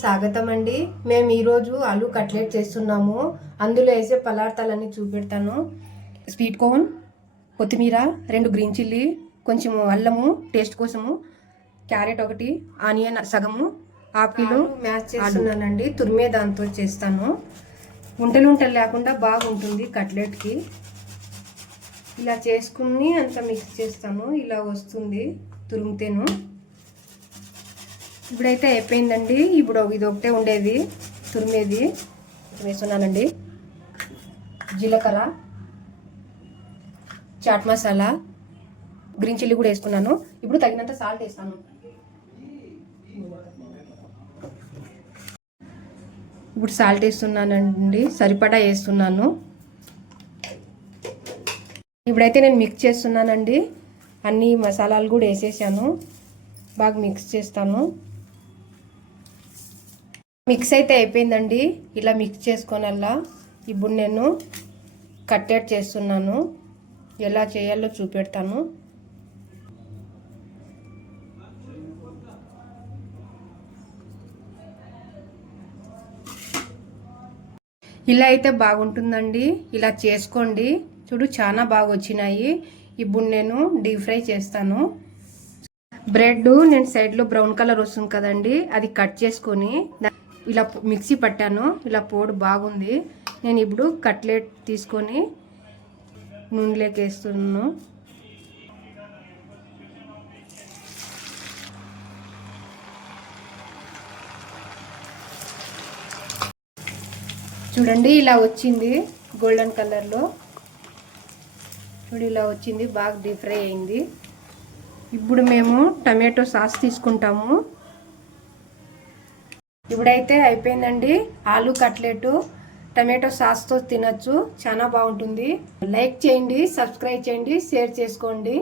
స్వాగతం అండి. మేము ఈరోజు ఆలూ కట్లెట్ చేస్తున్నాము. అందులో వేసే పదార్థాలన్నీ చూపెడతాను. స్వీట్ కార్న్, కొత్తిమీర, 2 గ్రీన్ చిల్లీ, కొంచెం అల్లము టేస్ట్ కోసము, క్యారెట్ 1, ఆనియన్ సగము, ఆపిల్ మ్యాష్ చేస్తున్నానండి. తురిమే దాంతో చేస్తాను. ఉంటలు లేకుండా బాగుంటుంది కట్లెట్కి. ఇలా చేసుకుని అంత మిక్స్ చేస్తాను. ఇలా వస్తుంది తురిమితేను. ఇప్పుడైతే అయిపోయిందండి. ఇప్పుడు ఇది ఒకటే ఉండేది తురిమేది. వేస్తున్నానండి. జీలకర్ర, చాట్ మసాలా, గ్రీన్ చిల్లీ కూడా వేసుకున్నాను. ఇప్పుడు తగినంత సాల్ట్ వేస్తాను. ఇప్పుడు సాల్ట్ వేస్తున్నానండి, సరిపడా వేస్తున్నాను. ఇప్పుడైతే నేను మిక్స్ చేస్తున్నానండి. అన్ని మసాలాలు కూడా వేసేసాను. బాగా మిక్స్ చేస్తాను. మిక్స్ అయితే అయిపోయిందండి. ఇలా మిక్స్ చేసుకోనల్లా. ఇప్పుడు నేను కట్లెట్ చేస్తున్నాను. ఎలా చేయాలో చూపెడతాను. ఇలా అయితే బాగుంటుందండి. ఇలా చేసుకోండి. చూడు చాలా బాగా వచ్చినాయి. ఇప్పుడు నేను డీప్ ఫ్రై చేస్తాను. బ్రెడ్ నేను సైడ్లో బ్రౌన్ కలర్ వస్తుంది కదండి, అది కట్ చేసుకొని ఇలా మిక్సీ పట్టాను. ఇలా పొడి బాగుంది. నేను ఇప్పుడు కట్లెట్ తీసుకొని నూనెలోకి వేస్తున్నాను. చూడండి ఇలా వచ్చింది గోల్డెన్ కలర్లో. చూడు ఇలా వచ్చింది, బాగా డీప్ ఫ్రై అయింది. ఇప్పుడు మేము టమాటో సాస్ తీసుకుంటాము. ఇప్పుడైతే అయిపోయిందండి. ఆలూ కట్లెట్ టమాటో సాస్తో తినచ్చు. చాలా బాగుంటుంది. లైక్ చేయండి, సబ్స్క్రైబ్ చేయండి, షేర్ చేసుకోండి.